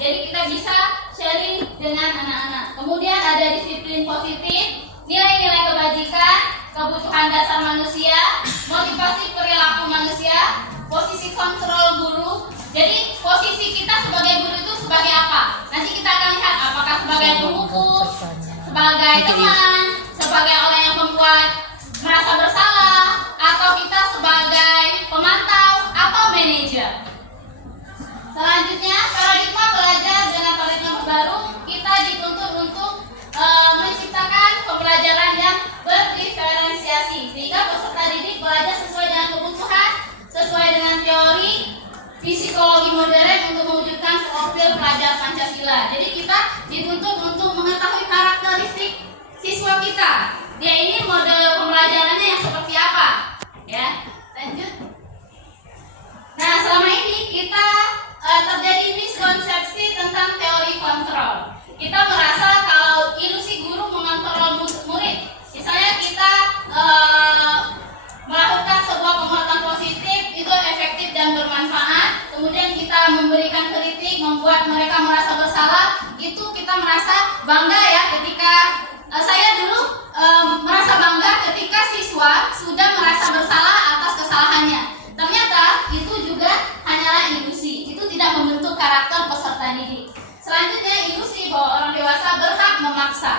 Jadi kita bisa sharing dengan anak-anak. Kemudian ada disiplin positif, nilai-nilai kebajikan, kebutuhan dasar manusia, motivasi perilaku manusia, posisi kontrol guru. Jadi posisi kita sebagai guru itu sebagai apa? Nanti kita akan lihat apakah sebagai penghukum, sebagai teman, sebagai orang yang membuat merasa bersalah, atau kita sebagai pemantau atau manajer. Selanjutnya, paradigma belajar dengan paradigma baru, kita dituntut untuk menciptakan pembelajaran yang berdiferensiasi sehingga peserta didik belajar sesuai dengan kebutuhan, sesuai dengan teori psikologi modern untuk mewujudkan profil pelajar Pancasila. Jadi kita dituntut untuk mengetahui karakteristik siswa kita. Dia ini model pembelajarannya yang seperti apa? Ya, lanjut. Nah, selama ini kita terjadi miskonsepsi tentang teori kontrol. Kita merasa kalau ilusi guru mengontrol murid. Misalnya kita melakukan sebuah penguatan positif itu efektif dan bermanfaat. Kemudian kita memberikan kritik, membuat mereka merasa bersalah. Itu kita merasa bangga ya ketika saya dulu merasa bangga ketika siswa sudah merasa bersalah atas kesalahannya. Ternyata itu juga hanyalah ilusi. Itu tidak membentuk karakter peserta didik. Selanjutnya ilusi bahwa orang dewasa berhak memaksa.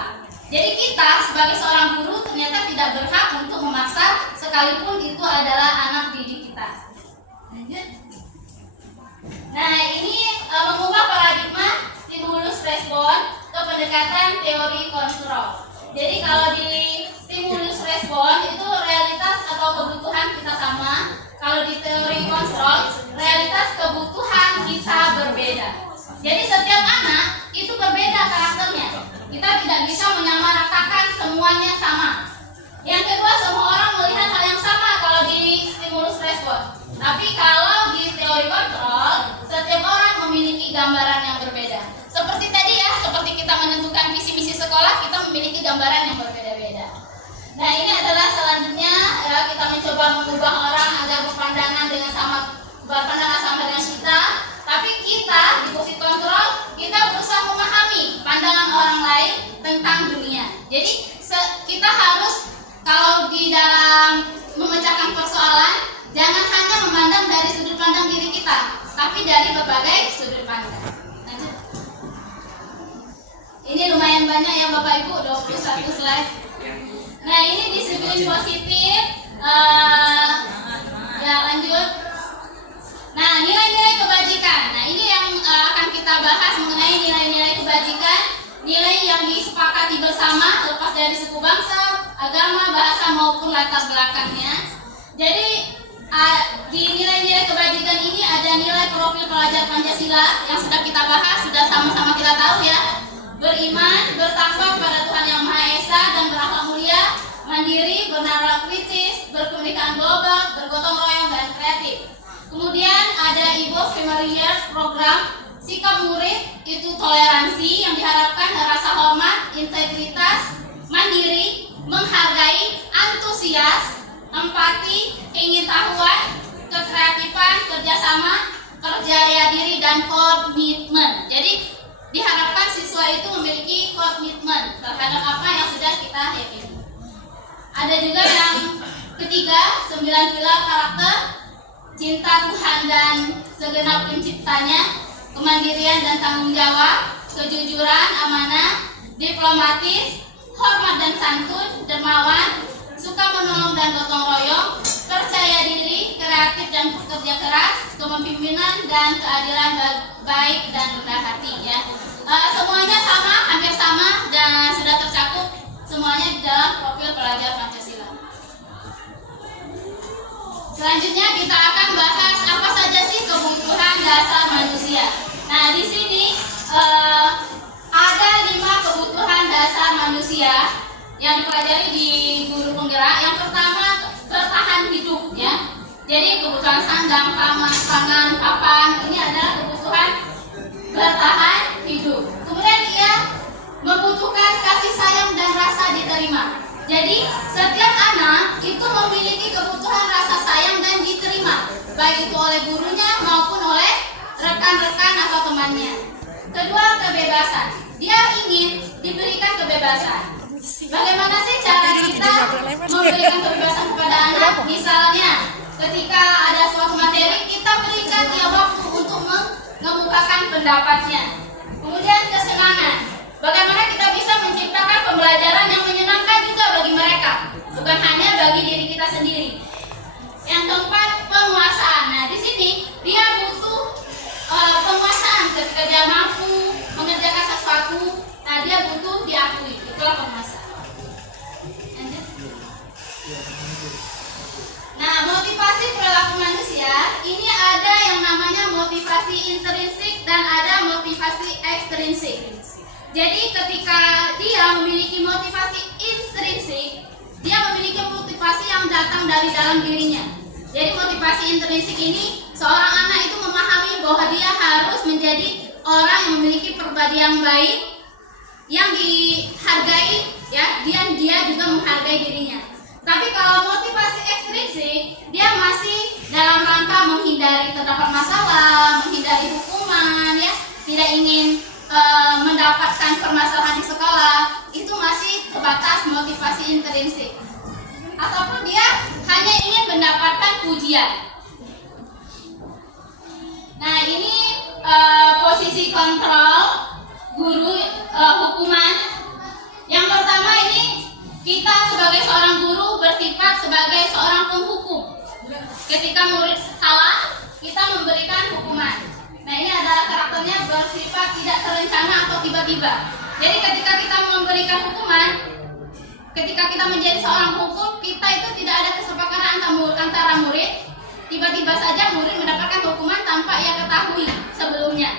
Jadi kita sebagai seorang guru ternyata tidak berhak untuk memaksa sekalipun itu adalah anak didik kita. Lanjut. Nah, ini mengubah paradigma stimulus respon ke pendekatan teori kontrol. Jadi kalau di stimulus respon itu realitas atau kebutuhan kita sama. Kalau di teori kontrol, realitas kebutuhan kita berbeda. Jadi setiap anak itu berbeda karakternya. Kita tidak bisa menyamaratakan semuanya sama. Yang kedua, semua orang melihat hal yang sama kalau di stimulus respon. Tapi kalau di teori kontrol, setiap orang memiliki gambaran yang berbeda. Seperti tadi ya, seperti kita menentukan visi misi sekolah, kita memiliki gambaran yang berbeda-beda. Nah, ini adalah selanjutnya ya, kita mencoba mengubah orang agar berpandangan sama dengan kita. Tapi kita di posisi kontrol, kita berusaha memahami pandangan orang lain tentang dunia. Jadi kita harus kalau di dalam memecahkan persoalan, jangan hanya memandang dari sudut pandang diri kita, tapi dari berbagai sudut pandang. Lanjut. Ini lumayan banyak ya Bapak Ibu, 21 slide. Nah, ini disiplin positif. Ya, lanjut. Nah, nilai-nilai kebajikan. Nah, ini yang akan kita bahas mengenai nilai-nilai kebajikan, nilai yang disepakati bersama lepas dari suku bangsa, agama, bahasa maupun latar belakangnya. Jadi di nilai-nilai kebajikan ini ada nilai profil pelajar Pancasila yang sudah kita bahas, sudah sama-sama kita tahu ya. Beriman, bertakwa kepada Tuhan Yang Maha Esa dan berakhlak mulia, mandiri, bernalar kritis, berkebinekaan global, bergotong royong dan kreatif. Kemudian ada IBO Family Years program, sikap murid itu toleransi yang diharapkan rasa hormat, integritas, mandiri, menghargai, antusias, empati, ingin tahuan, kekreatifan, kerjasama, percaya diri dan komitmen. Jadi diharapkan siswa itu memiliki komitmen terhadap apa yang sudah kita yakini. Ada juga yang ketiga, 9 pilar karakter, cinta Tuhan dan segenap penciptanya, kemandirian dan tanggung jawab, kejujuran, amanah, diplomatis, hormat dan santun, dermawan, suka menolong dan gotong royong, percaya diri, kreatif dan bekerja keras, kepemimpinan dan keadilan baik dan rendah hati ya. Semuanya sama, hampir sama dan sudah tercakup semuanya di dalam profil pelajar Pancasila. Selanjutnya kita akan bahas apa saja sih kebutuhan dasar manusia. Nah, di sini ada 5 kebutuhan dasar manusia yang dipelajari di guru penggerak. Yang pertama, bertahan hidup ya. Jadi kebutuhan sandang, pangan, papan, ini adalah kebutuhan bertahan hidup. Kemudian ia membutuhkan kasih sayang dan rasa diterima. Jadi setiap anak itu memiliki kebutuhan rasa sayang dan diterima, baik itu oleh gurunya maupun oleh rekan-rekan atau temannya. Kedua, kebebasan. Dia ingin diberikan kebebasan. Bagaimana sih cara kita memberikan kebebasan kepada anak? Misalnya, ketika ada suatu materi, kita berikan dia waktu untuk mengemukakan pendapatnya. Kemudian kesenangan. Bagaimana kita bisa menciptakan pembelajaran yang menyenangkan juga bagi mereka, bukan hanya bagi diri kita sendiri. Yang keempat, penguasaan. Nah, di sini dia butuh penguasaan ketika dia mampu mengerjakan sesuatu. Nah, dia butuh diakui. Itulah penguasaan. Lanjut. Nah, motivasi perilaku manusia ini ada yang namanya motivasi intrinsik dan ada motivasi ekstrinsik. Jadi ketika dia memiliki motivasi intrinsik, dia memiliki motivasi yang datang dari dalam dirinya. Jadi motivasi intrinsik ini seorang anak itu memahami bahwa dia harus menjadi orang yang memiliki pribadi yang baik, yang dihargai, ya, dia juga menghargai dirinya. Tapi kalau motivasi ekstrinsik, dia masih dalam rangka menghindari terdapat masalah, menghindari hukuman, ya, tidak ingin mendapatkan permasalahan di sekolah. Itu masih terbatas motivasi intrinsik. Ataupun dia hanya ingin mendapatkan pujian. Nah, ini posisi kontrol guru, hukuman. Yang pertama ini, kita sebagai seorang guru bersifat sebagai seorang penghukum. Ketika murid salah, kita memberikan hukuman. Nah, ini adalah karakternya bersifat tidak terencana atau tiba-tiba. Jadi ketika kita memberikan hukuman, ketika kita menjadi seorang hukum, kita itu tidak ada kesepakatan antara murid. Tiba-tiba saja murid mendapatkan hukuman tanpa ia ketahui sebelumnya.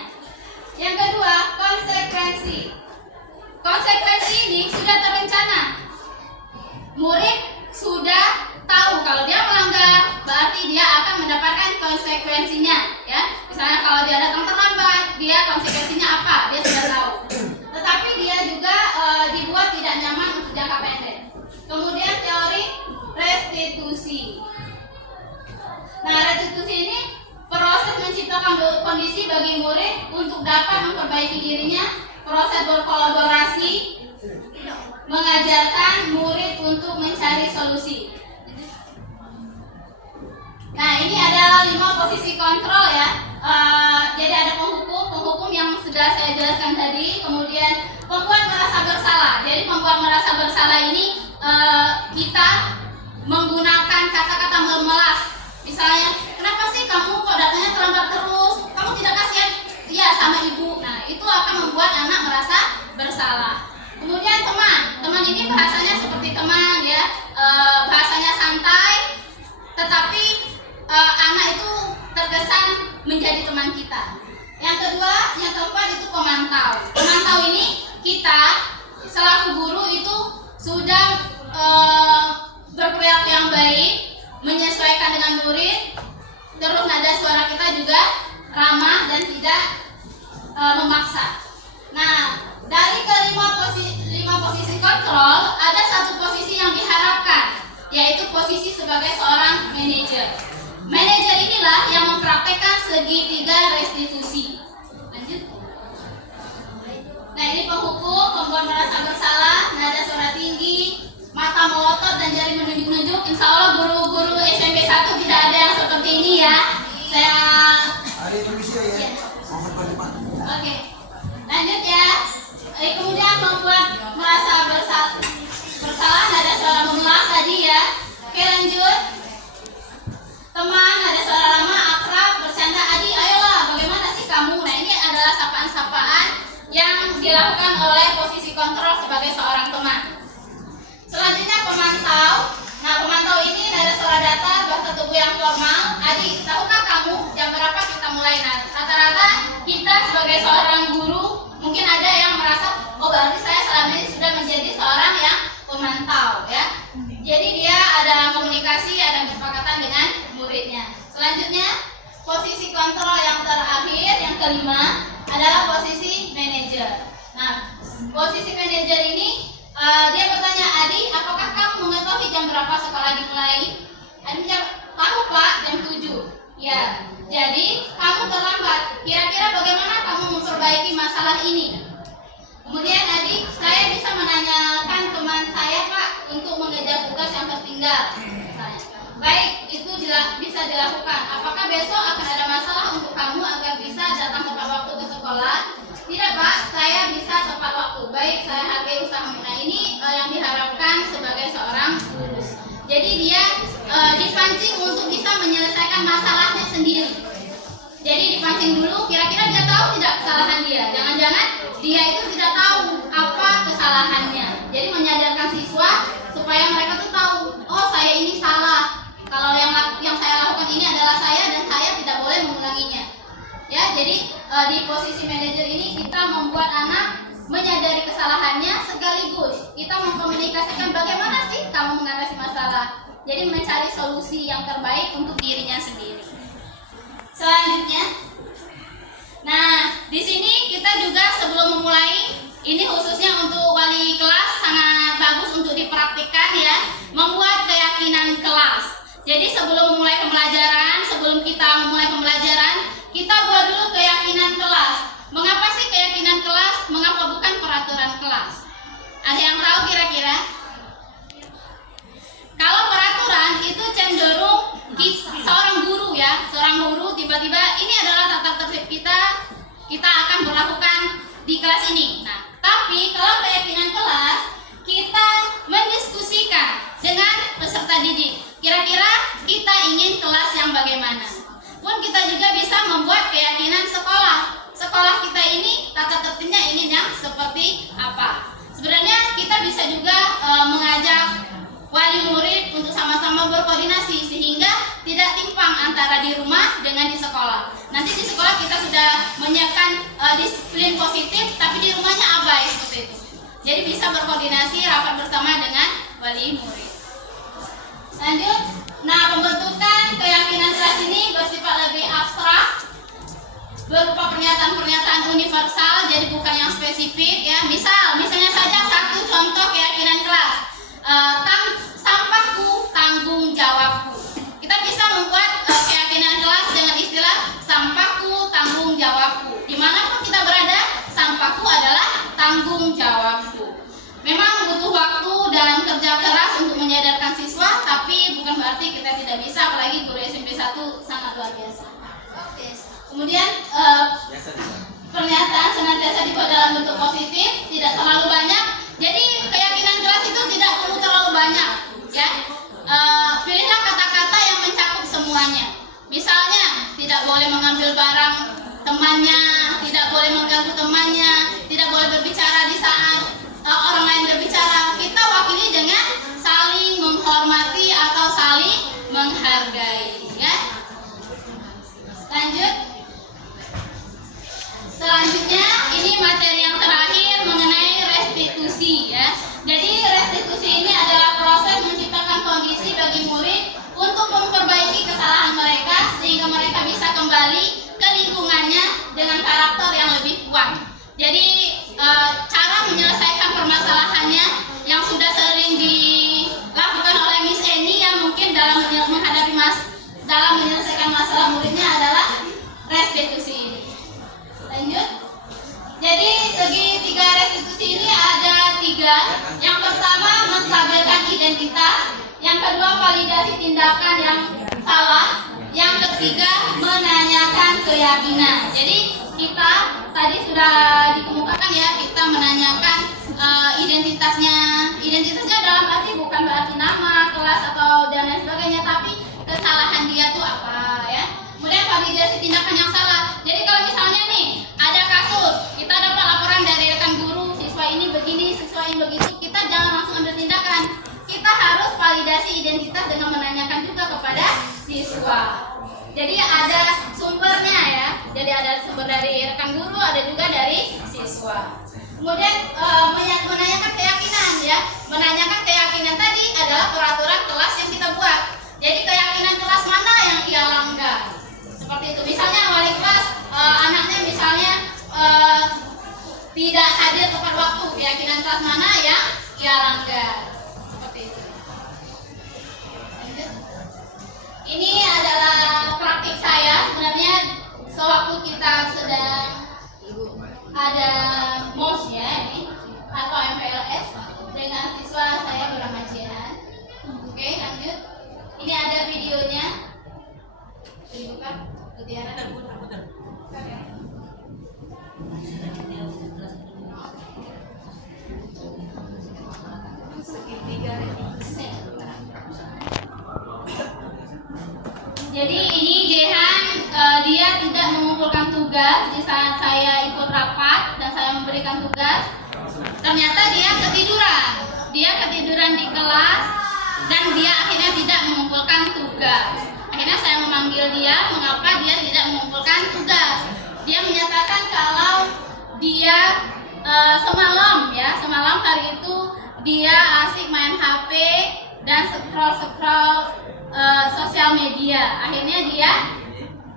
Yang kedua, konsekuensi. Konsekuensi ini sudah terencana. Murid sudah tahu kalau dia melanggar, berarti dia akan mendapatkan konsekuensinya, ya. Misalnya kalau dia datang terlambat, dia konsekuensinya apa? Dia sudah tahu. Tetapi dia juga dibuat tidak nyaman untuk jangka pendek. Kemudian teori restitusi. Nah, restitusi ini proses menciptakan kondisi bagi murid untuk dapat memperbaiki dirinya, proses berkolaborasi, mengajarkan murid untuk mencari solusi. Nah, ini ada 5 posisi kontrol, ya. Jadi ada penghukum yang sudah saya jelaskan tadi. Kemudian pembuat merasa bersalah. Jadi pembuat merasa bersalah ini kita menggunakan kata-kata memelas. Misalnya, kenapa sih kamu kok datanya terlambat terus? Kamu tidak kasihan ya sama ibu. Nah, itu akan membuat anak merasa bersalah. Kemudian teman ini bahasanya seperti teman, ya, bahasanya santai, tetapi anak itu terkesan menjadi teman kita. Yang kedua, yang keempat itu pemantau. Pemantau ini kita selaku guru itu sudah berperilaku yang baik, menyesuaikan dengan murid, terus nada suara kita juga ramah dan tidak memaksa. Nah, dari kelima posisi kontrol, ada satu posisi yang diharapkan, yaitu posisi sebagai seorang manajer. Manajer inilah yang mempraktekkan segitiga restitusi. Lanjut. Nah, ini penghukum, pembuat merasa bersalah, nada suara tinggi, mata melotot dan jari menunjuk-nunjuk. Insya Allah guru-guru SMP 1 tidak ada yang seperti ini, ya. Saya ya. Oke. Lanjut, ya. Kemudian membuat merasa bersalah, nada suara memelas tadi, ya. Oke, lanjut. Teman, ada suara lama, akrab, bercanda, Adi, ayolah, bagaimana sih kamu? Nah, ini adalah sapaan-sapaan yang dilakukan oleh posisi kontrol sebagai seorang teman. Selanjutnya pemantau. Nah, pemantau ini ada suara datar, bahasa tubuh yang formal. Adi, tahukah kamu jam berapa kita mulai? Nah, rata-rata kita sebagai seorang guru mungkin ada yang merasa, oh berarti saya selama ini sudah menjadi seorang yang pemantau, ya. Jadi dia ada komunikasi, ada kesepakatan dengan muridnya. Selanjutnya, posisi kontrol yang terakhir, yang kelima, adalah posisi manajer. Nah, posisi manajer ini dia bertanya, Adi, apakah kamu mengetahui jam berapa sekolah dimulai? Adi menjawab, tahu Pak, jam 7. Ya, jadi kamu terlambat. Kira-kira bagaimana kamu memperbaiki masalah ini? Kemudian adik, saya bisa menanyakan teman saya, Pak, untuk mengejar tugas yang tertinggal. Misalnya. Baik, itu bisa dilakukan. Apakah besok akan ada masalah untuk kamu agar bisa datang tepat waktu ke sekolah? Tidak, Pak, saya bisa tepat waktu. Baik, saya hargai usahamu. Nah, ini yang diharapkan sebagai seorang guru. Jadi dia dipancing untuk bisa menyelesaikan masalahnya sendiri. Jadi dipancing dulu, kira-kira dia tahu tidak kesalahan dia. Jangan-jangan dia itu tidak tahu apa kesalahannya. Jadi menyadarkan siswa supaya mereka tuh tahu, oh saya ini salah. Kalau yang saya lakukan ini adalah saya dan saya tidak boleh mengulanginya. Ya, jadi di posisi manajer ini kita membuat anak menyadari kesalahannya sekaligus kita mengkomunikasikan bagaimana sih kamu mengatasi masalah. Jadi mencari solusi yang terbaik untuk dirinya sendiri. Selanjutnya, nah di sini kita juga sebelum memulai, ini khususnya untuk wali kelas sangat bagus untuk dipraktikkan ya, membuat keyakinan kelas. Jadi sebelum memulai pembelajaran, sebelum kita memulai pembelajaran, kita buat dulu keyakinan kelas. Mengapa sih keyakinan kelas? Mengapa bukan peraturan kelas? Ada yang tahu kira-kira? Kalau peraturan itu cenderung seorang guru tiba-tiba ini adalah tata tertib kita akan berlakukan di kelas ini. Nah, tapi kalau keyakinan kelas, kita mendiskusikan dengan peserta didik. Kira-kira kita ingin kelas yang bagaimana? Pun kita juga bisa membuat keyakinan sekolah. Sekolah kita ini tata tertibnya ingin yang seperti apa? Sebenarnya kita bisa juga mengajak wali murid untuk sama-sama berkoordinasi sehingga tidak timpang antara di rumah dengan di sekolah. Nanti di sekolah kita sudah menyiapkan disiplin positif, tapi di rumahnya abai seperti itu. Jadi bisa berkoordinasi rapat bersama dengan wali murid. Lanjut, nah pembentukan keyakinan kelas ini bersifat lebih abstrak, berupa pernyataan-pernyataan universal, jadi bukan yang spesifik ya. Misalnya saja satu contoh keyakinan kelas. Sampahku tanggung jawabku. Kita bisa membuat keyakinan kelas dengan istilah sampahku tanggung jawabku. Dimanapun kita berada, sampahku adalah tanggung jawabku. Memang butuh waktu dalam kerja keras untuk menyadarkan siswa, tapi bukan berarti kita tidak bisa, apalagi guru SMP 1 sangat luar biasa. Kemudian pernyataan senantiasa dibuat dalam bentuk positif, tidak terlalu banyak. Jadi keyakinan kelas itu tidak perlu terlalu banyak, ya. Pilihlah kata-kata yang mencakup semuanya. Misalnya, tidak boleh mengambil barang temannya, tidak boleh mengganggu temannya, tidak boleh berbicara di saat orang lain berbicara. Kita wakili dengan saling menghormati atau saling menghargai, ya. Lanjut. Selanjutnya, ini materi yang terakhir mengenai restitusi ya. Jadi restitusi ini adalah proses menciptakan kondisi bagi murid untuk memperbaiki kesalahan mereka sehingga mereka bisa kembali ke lingkungannya dengan karakter yang lebih kuat. Jadi cara menyelesaikan permasalahannya yang sudah sering dilakukan oleh Miss Eni yang mungkin dalam menyelesaikan masalah muridnya adalah restitusi ini. Lanjut. Jadi segitiga restitusi ini ada 3. Yang pertama menstabilkan identitas, yang kedua validasi tindakan yang salah, yang ketiga menanyakan keyakinan. Jadi kita tadi sudah dikemukakan ya, kita menanyakan identitasnya. Identitasnya dalam arti bukan berarti nama, kelas atau dan lain sebagainya, tapi kesalahan dia tuh apa ya. Kemudian validasi tindakan yang salah. Jadi kalau misalnya nih ada kasus, kita dapat laporan dari rekan guru, siswa ini begini, siswa ini begitu, kita jangan langsung ambil tindakan. Kita harus validasi identitas dengan menanyakan juga kepada siswa. Jadi ada sumbernya ya. Jadi ada sumber dari rekan guru, ada juga dari siswa. Kemudian menanyakan keyakinan ya. Menanyakan keyakinan tadi adalah peraturan kelas yang kita buat. Jadi keyakinan kelas mana yang ia langgar? Seperti itu. Misalnya wali kelas anaknya misalnya tidak hadir tepat waktu, keyakinan kelas mana yang ia langgar? Seperti itu. Ini adalah praktik Ini ada videonya. Dibuka, Tiara. Jadi ini Jehan, dia tidak mengumpulkan tugas di saat saya ikut rapat dan saya memberikan tugas. Ternyata dia ketiduran. Dia ketiduran di kelas dan dia akhirnya tidak mengumpulkan tugas. Akhirnya saya memanggil dia, mengapa dia tidak mengumpulkan tugas. Dia menyatakan kalau dia semalam hari itu dia asik main HP dan scroll sosial media. Akhirnya dia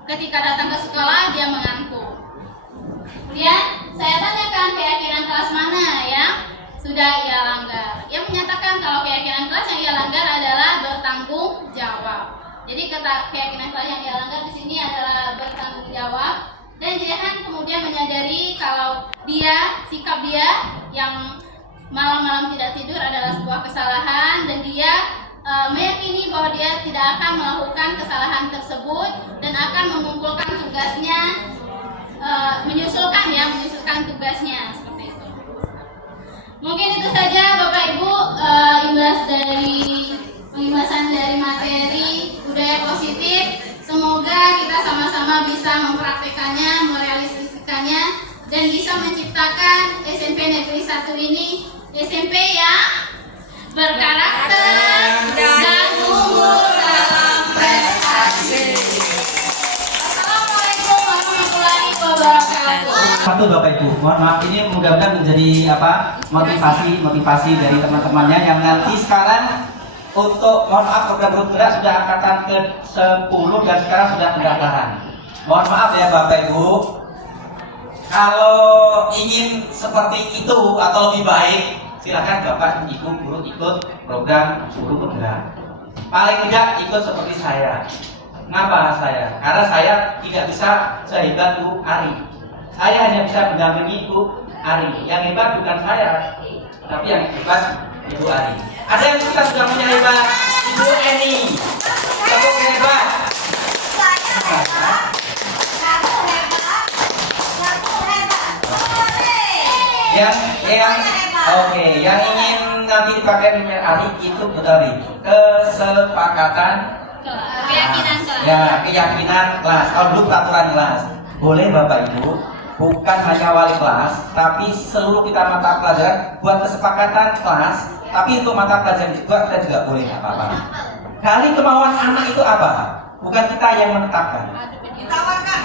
ketika datang ke sekolah dia mengantuk. Kemudian saya tanyakan keyakinan kelas mana yang sudah ia langgar. Ia menyatakan kalau keyakinan kelas yang ia langgar adalah bertanggung jawab. Jadi keyakinan kelas yang ia langgar di sini adalah bertanggung jawab. Dan Jehan kemudian menyadari kalau sikap dia yang malam-malam tidak tidur adalah sebuah kesalahan, dan dia meyakini bahwa dia tidak akan melakukan kesalahan tersebut dan akan mengumpulkan tugasnya, menyusulkan tugasnya seperti itu. Mungkin itu saja Bapak Ibu, imbasan dari materi budaya positif. Semoga kita sama-sama bisa mempraktekannya, merealisasikannya, dan bisa menciptakan SMP Negeri 1 ini SMP yang berkarakter dan unggul dalam prestasi. Assalamualaikum warahmatullahi wabarakatuh. Satu Bapak Ibu, mohon maaf, ini mudah-mudahan menjadi motivasi dari teman-temannya yang nanti sekarang untuk, mohon maaf, program bergerak sudah angkatan ke-10 dan sekarang sudah pendaftaran. Mohon maaf ya Bapak Ibu, kalau ingin seperti itu atau lebih baik, silakan Bapak Ibu guru ikut program guru bergerak. Paling tidak ikut seperti saya. Kenapa saya? Karena saya tidak bisa sehebat Bu Ari. Saya hanya bisa mendampingi Bu Ari. Yang hebat bukan saya, tapi yang hebat Ibu Ari. Ada yang kita sudah punya hebat, Ibu Eni. Tepuk hebat. Yang ingin nanti dipakai email Ari itu betul kesepakatan Keyakinan kelas. Ya, keyakinan kelas. Kalau dulu peraturan kelas. Boleh Bapak Ibu, bukan hanya wali kelas, tapi seluruh kita mata pelajaran buat kesepakatan kelas. Tapi untuk mata pelajaran juga kita juga boleh apa-apa. Kali kemauan anak itu apa? Bukan kita yang menetapkan.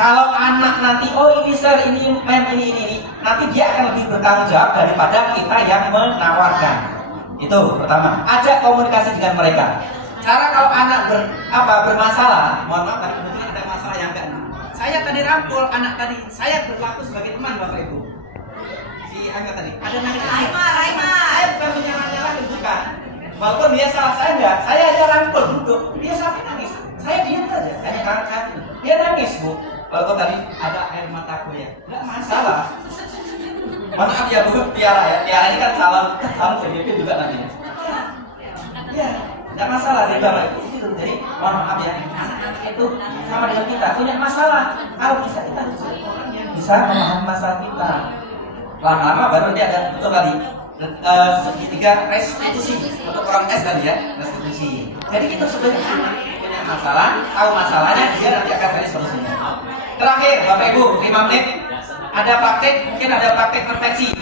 Kalau anak nanti, oh ini sir, ini mem, ini, nanti dia akan lebih bertanggung jawab daripada kita yang menawarkan. Itu pertama. Ajak komunikasi dengan mereka. Cara kalau anak bermasalah, mohon maaf tadi kebetulan ada masalah yang enggak. Saya tadi rangkul anak tadi, saya berlaku sebagai teman Bapak Ibu. Si Angga tadi, ada nangis. Raima. Saya bukan menyalahkan, bukan. Walaupun dia salah saya enggak, saya aja rangkul duduk. Dia sampai nangis. Saya diam saja, hanya karena dia nangis Bu. Walaupun tadi ada air mata goyang, enggak masalah. Maaf ya Bu, Tiara ya. Tiara ini kan calon PDP juga nanti. Ya, enggak masalah dia Bapak Ibu. Jadi mohon maaf ya, anak-anak itu sama dengan kita punya masalah. Kalau bisa kita bisa memahami masalah kita. Lama-lama baru dia ada betul tadi. Segitiga restitusi untuk orang S tadi ya, restitusi. Jadi itu sebenarnya anak punya masalah, tahu masalahnya, dia nanti akan cari solusinya. Terakhir Bapak Ibu, 5 menit ada praktek, mungkin ada praktek refleksi.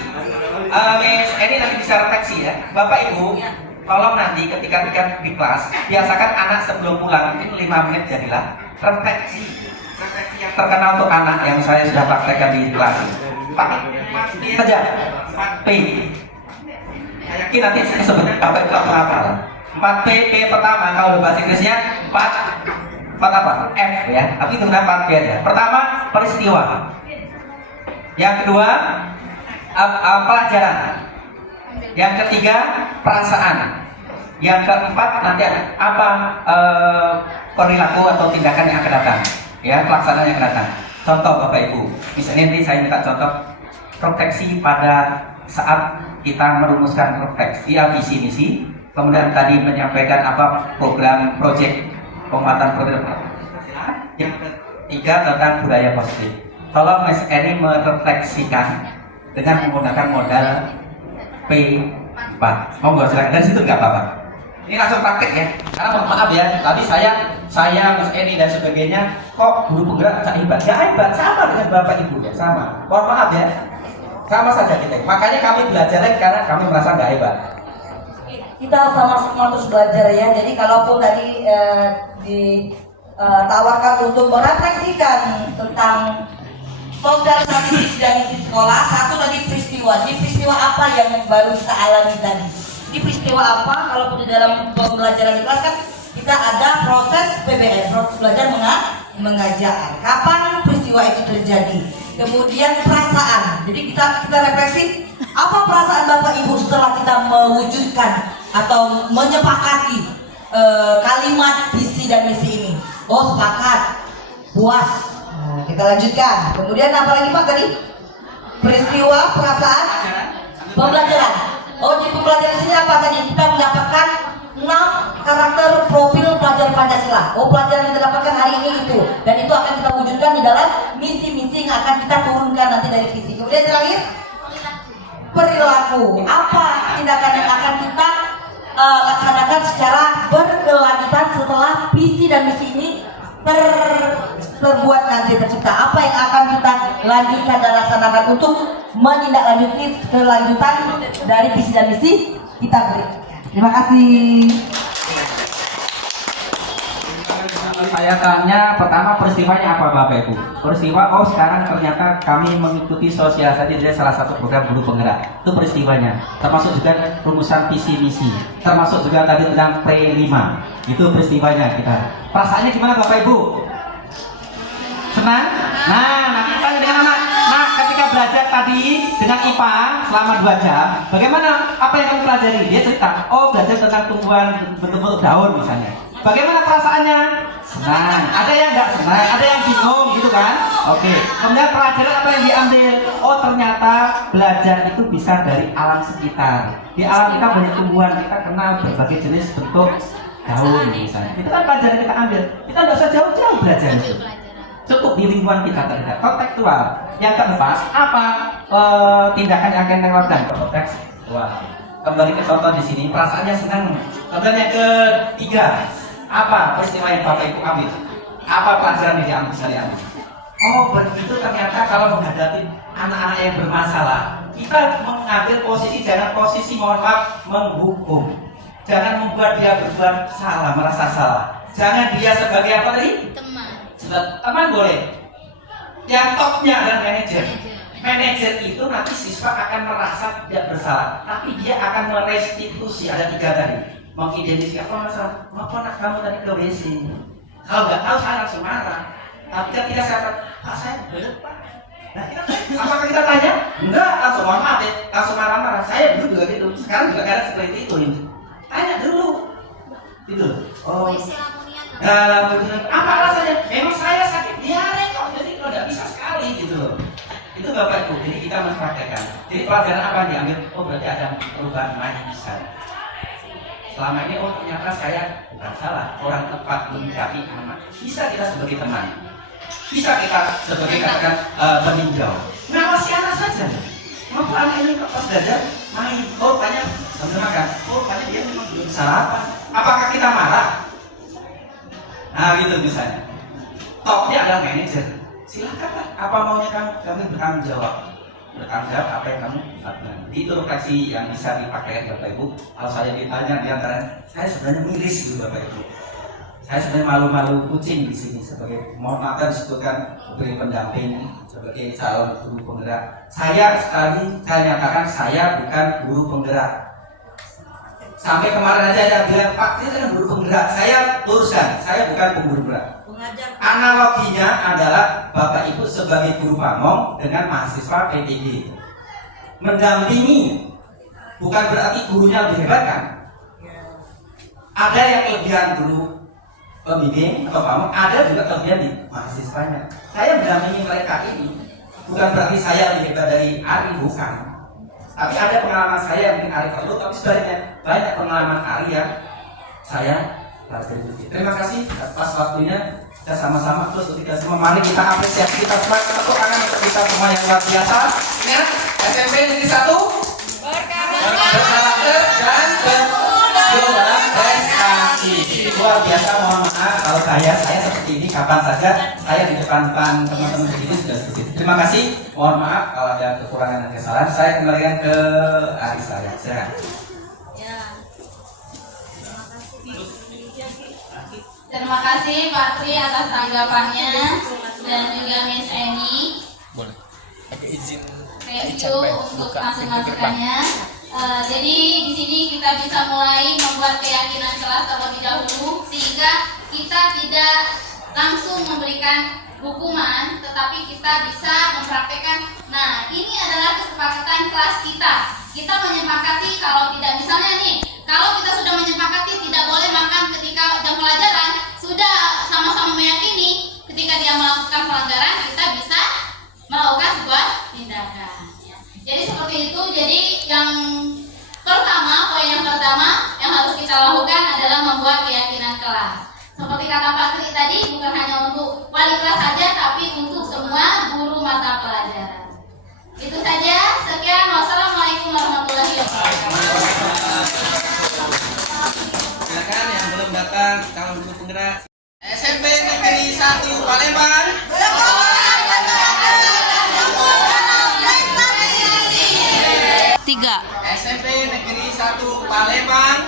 Ini nanti bisa refleksi ya. Bapak Ibu, tolong nanti ketika di kelas biasakan anak sebelum pulang mungkin 5 menit jadilah refleksi yang terkenal untuk anak yang saya sudah praktekkan di kelas. Pakai saja P. Saya yakin nanti saya sebut Bapak Ibu menghafal 4P. P pertama, kalau bahasa Inggrisnya 4 apa? F ya, tapi itu 4P aja. Pertama, peristiwa. Yang kedua, pelajaran. Yang ketiga, perasaan. Yang keempat, nanti ada apa perilaku atau tindakan yang akan datang, ya, pelaksanaan yang akan datang. Contoh Bapak Ibu, misalnya nanti saya minta contoh refleksi pada saat kita merumuskan refleksi visi misi, kemudian tadi menyampaikan apa program project penguatan program. Yang ketiga tentang budaya positif. Tolong Mas Eri merefleksikan dengan menggunakan modal P4. Monggo silakan, dari situ nggak apa-apa. Ini langsung praktek ya. Karena mohon maaf ya, tadi saya Mas Eri dan sebagainya kok guru penggerak tak hebat. Nggak hebat, sama dengan Bapak Ibu ya, sama. Mohon maaf ya, sama saja kita. Makanya kami belajar lagi karena kami merasa nggak hebat. Kita sama-sama terus belajar ya. Jadi kalaupun tadi ditawarkan untuk merefleksikan tentang sosialisasi visi dan misi sekolah, satu tadi peristiwa. Jadi peristiwa apa yang baru kita alami tadi? Di peristiwa apa? Kalau di dalam pembelajaran di kelas kan kita ada proses PBM, proses belajar mengajar. Kapan peristiwa itu terjadi? Kemudian perasaan. Jadi kita refleksi apa perasaan Bapak Ibu setelah kita mewujudkan atau menyepakati kalimat visi dan misi ini. Oh, sepakat, puas. Nah, kita lanjutkan. Kemudian apa lagi Pak tadi? Peristiwa, perasaan, pembelajaran. Oh, di pembelajaran sini apa tadi? Kita mendapatkan 6 karakter profil pelajar Pancasila. Oh, pelajaran yang kita dapatkan hari ini itu. Dan itu akan kita wujudkan di dalam misi-misi yang akan kita turunkan nanti dari visi. Kemudian terakhir, perilaku. Apa tindakan yang akan kita laksanakan secara berkelanjutan setelah visi dan misi ini terbuat nanti tercipta. Apa yang akan kita lanjutkan dan laksanakan untuk menindaklanjuti kelanjutan dari visi dan misi kita berikutnya. Terima kasih. Saya tanya pertama peristiwanya apa Bapak Ibu? Peristiwa, oh sekarang ternyata kami mengikuti sosialisasi dari salah satu program guru penggerak. Itu peristiwanya. Termasuk juga rumusan visi misi. Termasuk juga tadi tentang P5. Itu peristiwanya kita. Perasaannya gimana Bapak Ibu? Senang? Nah, nanti tanya dengan anak. Nah, ketika belajar tadi dengan IPA selama 2 jam, bagaimana? Apa yang kamu pelajari? Dia cerita, oh belajar tentang tumbuhan bentuk-bentuk daun misalnya. Bagaimana perasaannya? Senang. Ada yang nggak senang, ada yang bingung gitu kan? Oke. Kemudian pelajaran apa yang diambil? Oh ternyata belajar itu bisa dari alam sekitar. Di alam kita banyak tumbuhan, kita kenal berbagai jenis bentuk daun misalnya. Itu kan pelajaran yang kita ambil. Kita nggak usah jauh-jauh belajar itu. Cukup di lingkungan kita terlihat. Kontekstual. Yang keempat, apa tindakan yang akan kita lakukan? Kontekstual. Kembali ke contoh di sini, perasaannya senang. Kemudian yang ketiga, apa peristiwa yang Bapak Ibu ambil? Apa pelajaran yang diambil sekalian? Oh, begitu ternyata kalau menghadapi anak-anak yang bermasalah, kita mengambil posisi, jangan posisi mohon maaf menghukum. Jangan membuat dia berbuat salah, merasa salah. Jangan dia sebagai apa tadi? Teman boleh. Yang topnya adalah manajer. Manajer itu nanti siswa akan merasa tidak bersalah, tapi dia akan merestitusi. Ada 3 tadi. Mengidentifikasi apa masalah, kenapa anak kamu tadi ke WC? Kalau nggak tahu saya langsung marah. Tapi ketika saya kata, Pak saya belum Pak. Nah kita, apakah kita tanya? Enggak, langsung mohon maaf ya, langsung marah-marah. Saya dulu juga gitu, sekarang juga ada seperti itu. Tanya dulu, gitu. Oh, nah, apa alasannya? Memang saya sakit diare kok, jadi kalau nggak bisa sekali gitu. Itu Bapak Ibu, jadi kita mempraktekkan. Jadi pelajaran apa yang diambil? Oh berarti ada perubahan mindset. Selama ini oh ternyata saya bukan salah, orang tepat menyikapi anak. Bisa kita sebagai teman, bisa kita sebagai katakan peninjau. Ngawasi anak saja. Mampu anak ini kok pas belajar main, oh banyak sambil makan, oh banyak dia memang belum sarapan. Apakah kita marah? Nah gitu misalnya. Topnya adalah manajer. Silakanlah, apa maunya kamu bertanggung jawab. Bertanggung jawab apa yang kamu lakukan. Itu refleksi yang bisa dipakai Bapak Ibu. Kalau saya ditanya di antara, saya sebenarnya miris gitu Bapak Ibu. Saya sebenarnya malu-malu kucing di sini sebagai mohon maaf disebutkan sebagai pendamping, sebagai calon guru penggerak. Saya nyatakan saya bukan guru penggerak. Sampai kemarin aja ada bilang Pak ini kan guru penggerak. Saya luruskan, saya bukan penggerak penggerak. Analoginya adalah Bapak Ibu sebagai guru pamong dengan mahasiswa PPG. Mendampingi bukan berarti gurunya lebih hebat kan? Ada yang kelebihan guru pembimbing atau pamong, ada juga kelebihan di mahasiswanya. Saya mendampingi mereka ini bukan berarti saya lebih hebat dari Ari, bukan. Tapi ada pengalaman saya yang mungkin Arif perlu, tapi sebenarnya banyak pengalaman Ari yang saya pelajari. Terima kasih atas waktunya. Kita sama-sama terus kita semua mari kita apresiasi, kita semua tepuk tangan untuk kita semua yang luar biasa. Ingat SMP Negeri 1 berkarakter dan berprestasi. Luar biasa, mohon maaf kalau saya seperti ini kapan saja saya di depan teman-teman di sini sudah seperti itu. Terima kasih, mohon maaf kalau ada kekurangan dan kesalahan. Saya kembalikan ke Ari saya. Silakan. Terima kasih Pak Tri atas tanggapannya dan juga Miss Eni. Boleh. Pakai izin. Thank you untuk masukan-masukannya. Jadi di sini kita bisa mulai membuat keyakinan kelas terlebih dahulu sehingga kita tidak langsung memberikan hukuman, tetapi kita bisa mempraktekkan. Nah, ini adalah kesepakatan kelas kita. Kita menyepakati kalau tidak, misalnya nih, kalau kita sudah menyepakati tidak boleh makan ketika jam pelajaran, sudah sama-sama meyakini ketika dia melakukan pelanggaran kita bisa melakukan sebuah tindakan. Jadi seperti itu. Jadi yang pertama, poin yang pertama yang harus kita lakukan adalah membuat keyakinan kelas. Seperti kata Pak Tri tadi, bukan hanya untuk wali kelas saja, tapi untuk semua guru mata pelajaran. Itu saja. Sekian. Wassalamualaikum warahmatullahi wabarakatuh. Silakan yang belum datang, calon guru penggerak SMP Negeri 1 Palembang. Tiga. SMP Negeri 1 Palembang.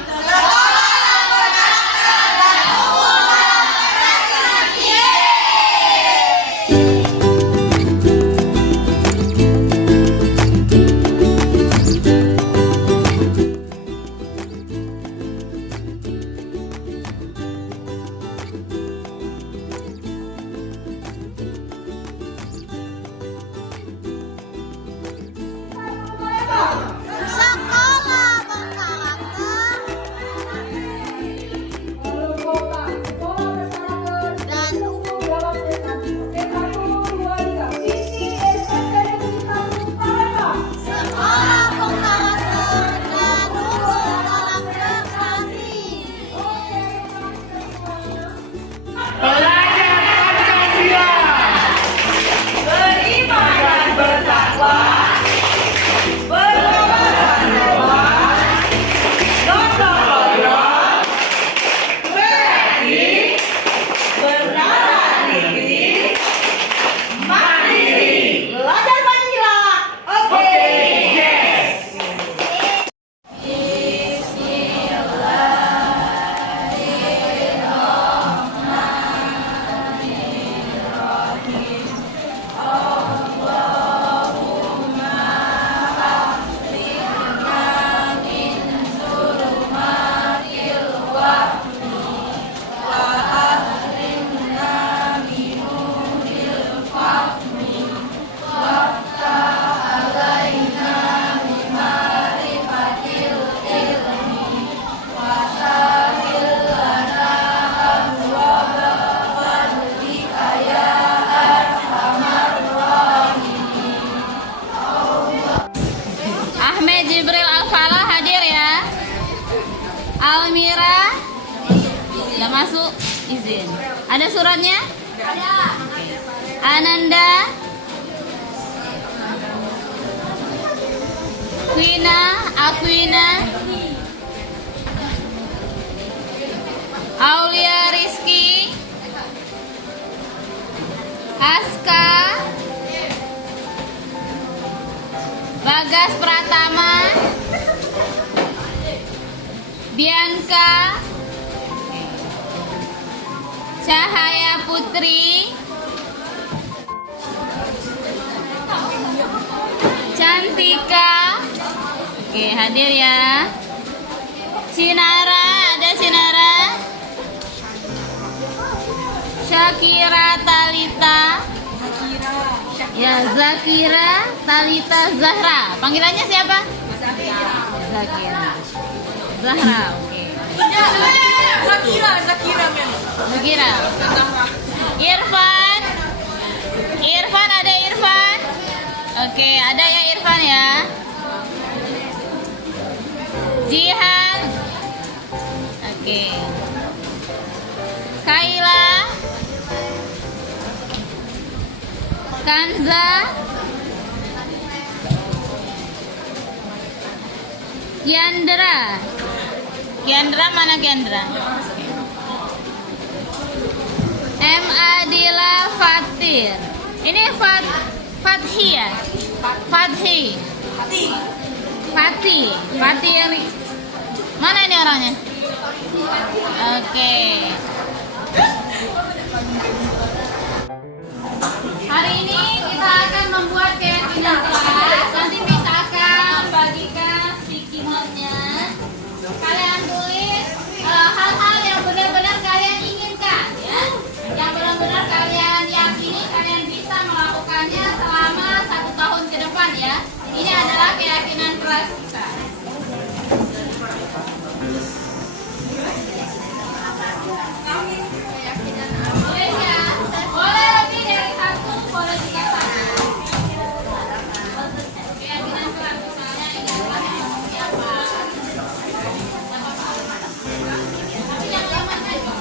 Almira nggak masuk, izin. Ada suratnya? Ada. Ananda, Aquina, Aulia Rizky, Haska, Bagas Pratama, Bianca, Cahaya Putri, Cantika. Oke, hadir ya. Cinara, ada Cinara. Syakira Talita. Ya, Zakira Talita Zahra. Panggilannya siapa? Zakira. Zahra, oke. Zakira. Irfan ada Irfan. Oke, ada ya Irfan ya. Jihan. Oke. Kaila. Kanza. Kiandra. Kiandra mana Kiandra? M. Adila Fatir. Ini Fathi ya? Fathi. Fathi yang mana ini orangnya? Oke. Hari ini kita akan membuat keyakinan kelas. Nanti Miss akan bagikan sticky note-nya. Kalian tulis hal-hal yang benar-benar kalian inginkan, ya. Yang benar-benar kalian yakini kalian bisa melakukannya selama 1 tahun ke depan, ya. Ini adalah keyakinan kelas kita. Tulis ya. Boleh lebih dari 1, boleh juga 1. Keyakinan kelas misalnya ini adalah yang seperti apa. Tapi jangan lama-lama juga.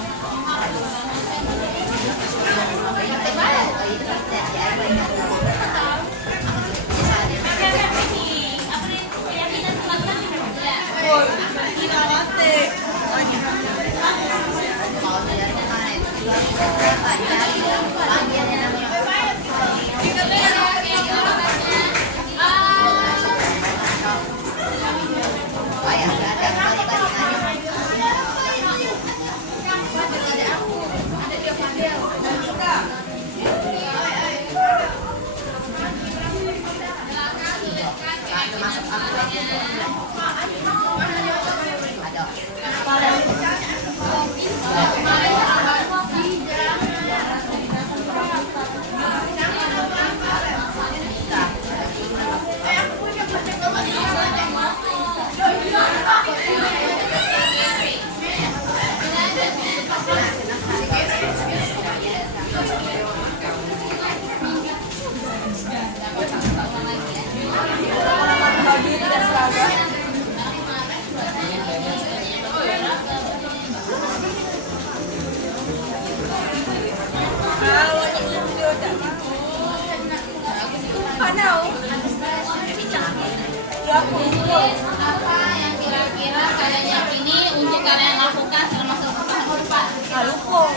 Tulis apa yang kira-kira kalian yakini untuk kalian lakukan selama 1 tahun ke depan.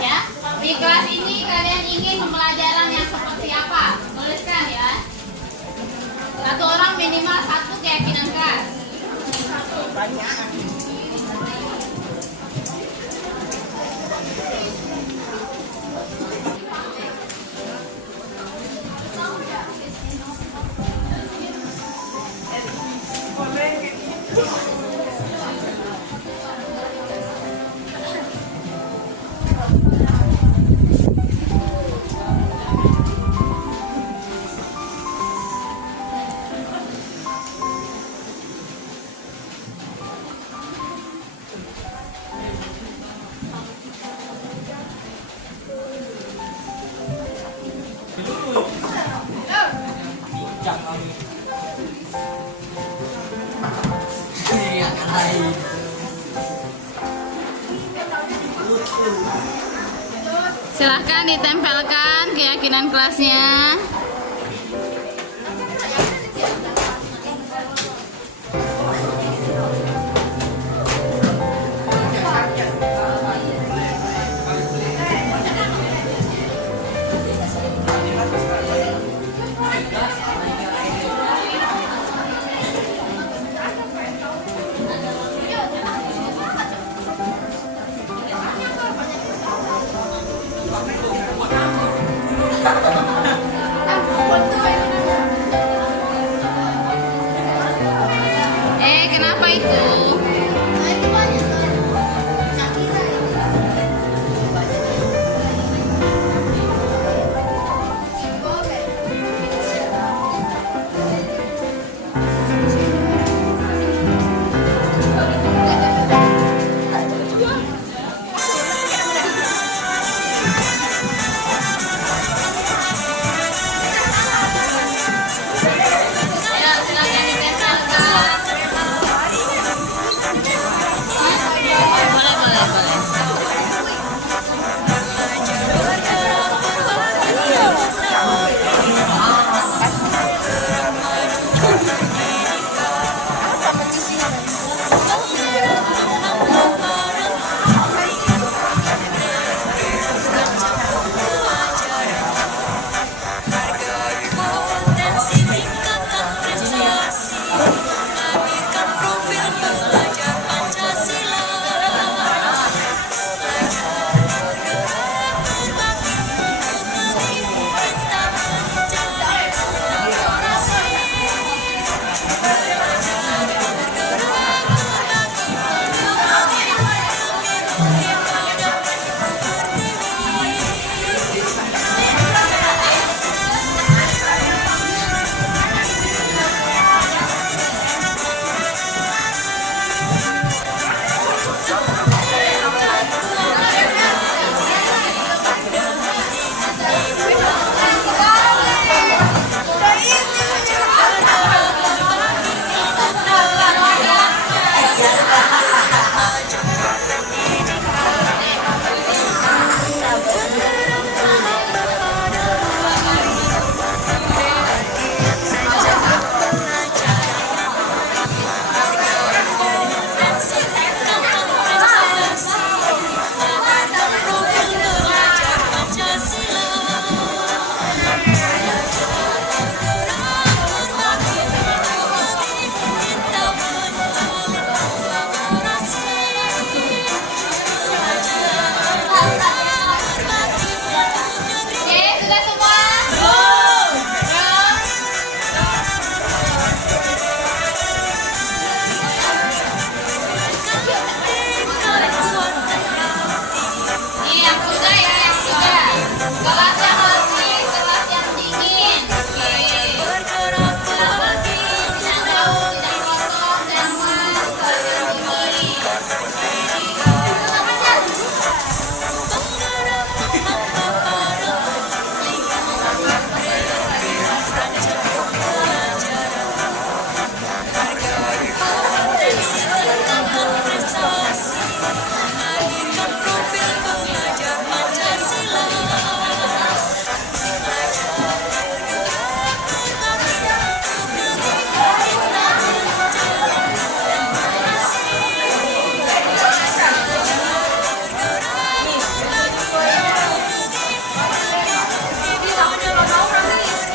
Ya. Di kelas ini kalian ingin pembelajaran yang seperti apa? Tuliskan ya. 1 orang minimal 1 keyakinan kelas. Silahkan ditempelkan keyakinan kelasnya.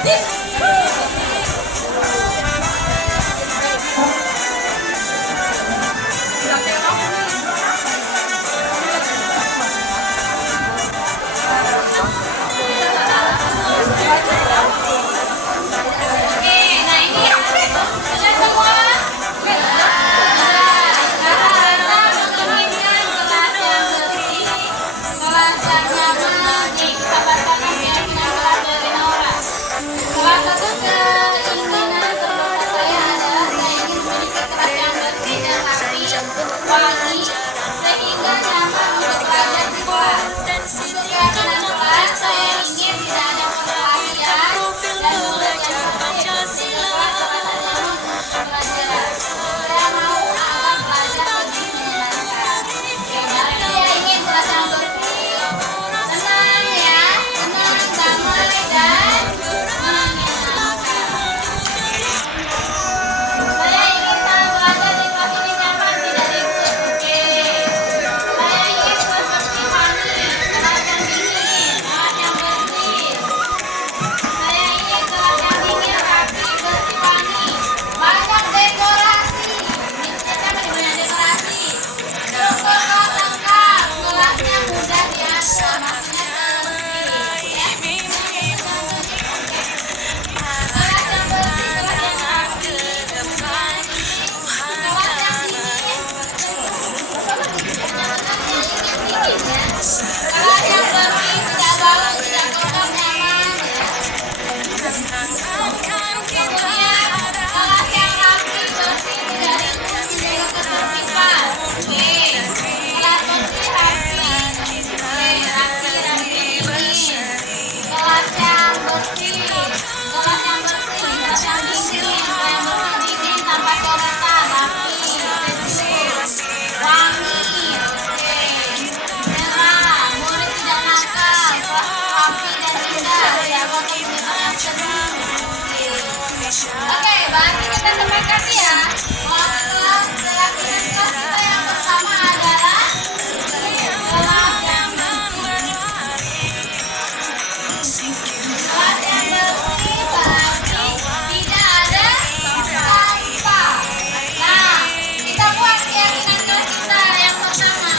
Oke, nah ini sudah semua. Sekarang kita menginginkan kelas yang bersih, kelas yang nyaman. Nih, kita bacakan keyakinan kelas dari Naura. Salah satu keinginan terbesar saya adalah saya ingin memiliki kelas yang bersih dan rapi, wangi, sehingga nyaman untuk belajar di kelas. Untuk keyakinan kelas, saya ingin tidak ada perkelahian dan murid yang tertib. Kelas terasa nyaman untuk pembelajaran. Saya mau agar belajar lebih menyenangkan. Saya ingin kelas yang bersih, tenang ya, tenang, damai dan menyenangkan. Saya ingin saat belajar di kelas ini nyaman, tidak ribut. Oke. Saya ingin kelas bersih, wangi, kelas yang dingin, kelas yang bersih. Saya ingin kelas yang dingin, rapi, bersih, wangi, banyak dekorasi. Ini kita banyak dekorasi. Cukup kelas lengkap, kelasnya mudah diatur, maksudnya tertib. Ya. Kelas yang bersih, kelas yang rapi, kelas yang dingin. Kelas yang bersih, tidak bau, tidak kotor, nyaman. Kemudian kelas yang rapi, bersih, tidak ribut, menjaga ketertiban. Oke, kelas bersih, rapi. Oke, rapi, dingin. Kelas yang bersih, kelas yang bersih, kelas yang dingin, kelas yang bersih, dingin, tanpa coretan, rapi, sejuk, wangi. Oke, merah, murid tidak nakal, kelas rapi dan indah, jaga ketertiban senyum. Oke, berarti kita sepakati ya. Kelas keyakinan kelas kita yang pertama adalah kelas yang bersih. Kelas yang bersih berarti tidak ada sampah. Nah, kita buat keyakinan kelas kita yang pertama.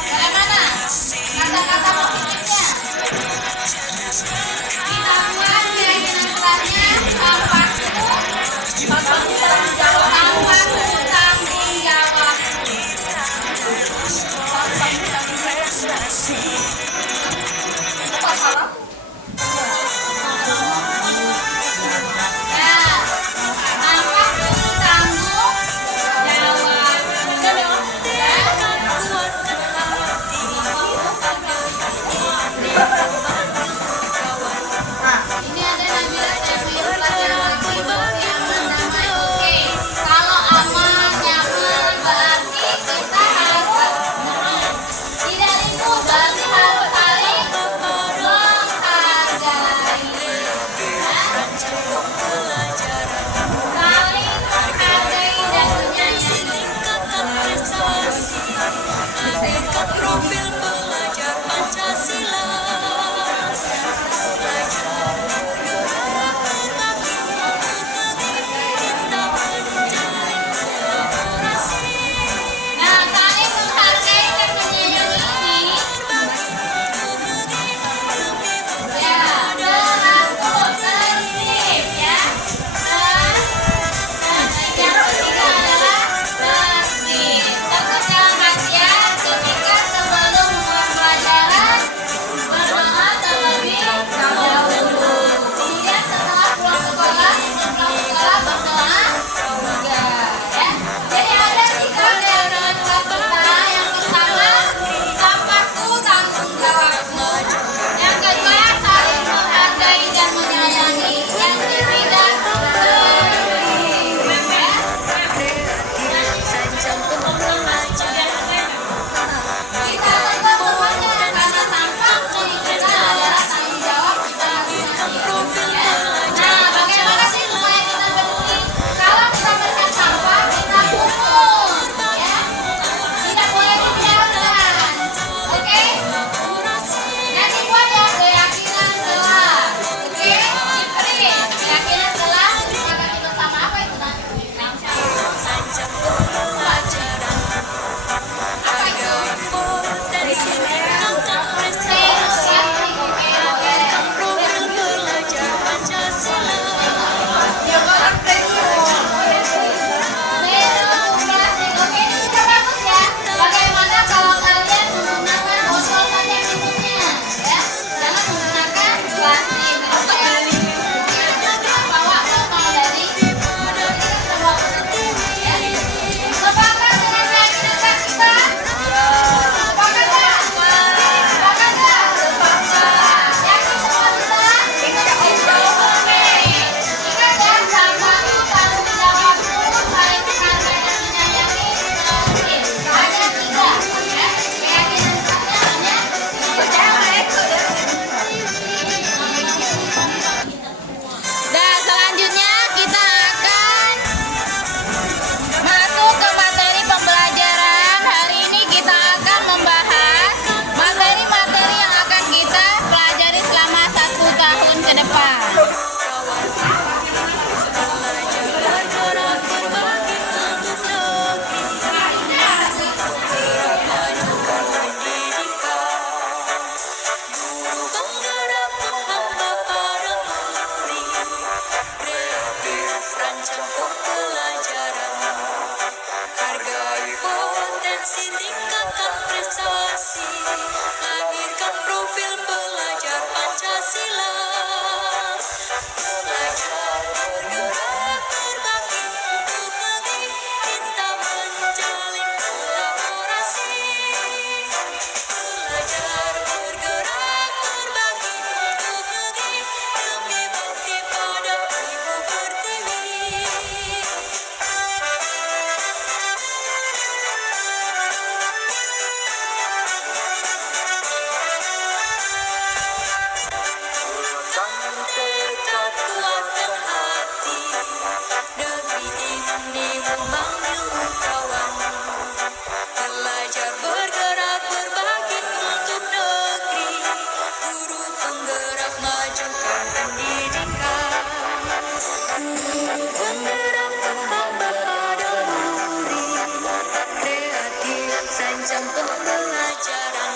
Bagaimana? Kata-kata positifnya. Kita buat keyakinan kelasnya sampahku tanggung jawab. memanggilmu kawan. Belajar bergerak berbagi untuk negeri, guru penggerak majukan pendidikan. Guru penggerak kepada murid, kreatif sancang pembelajaran.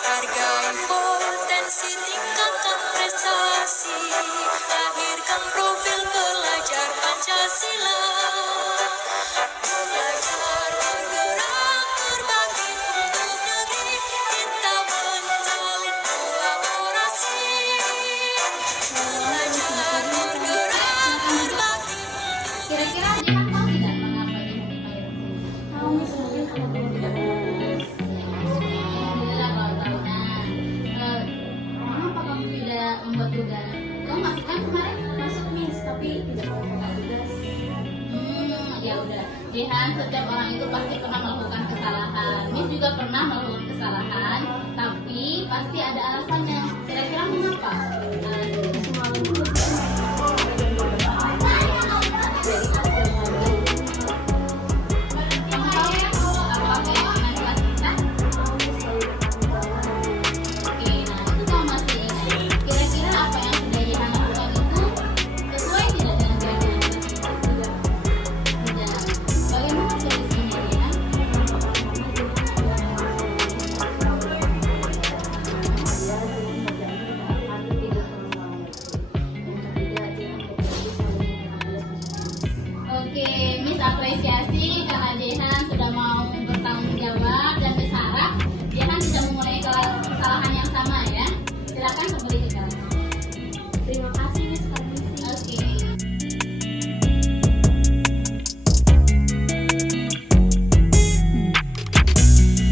Hargai potensi, tingkatkan prestasi, lahirkan profil pelajar Pancasila. Belajar bergerak berbagi untuk negeri, kita menjalin kolaborasi. Belajar bergerak berbagi untuk Kira-kira Jihan tahu tidak mengapa dia memilih tahu sebenarnya kalau belum tidak alhamdulillah kalau tahu. Kenapa kamu tidak membuat tugas? Kamu masuk kan kemarin masuk Miss tapi tidak mau membuat tugas. Ya udah. Jihan, setiap orang itu pasti pernah melakukan kesalahan. Miss juga pernah melakukan kesalahan, tapi pasti ada alasannya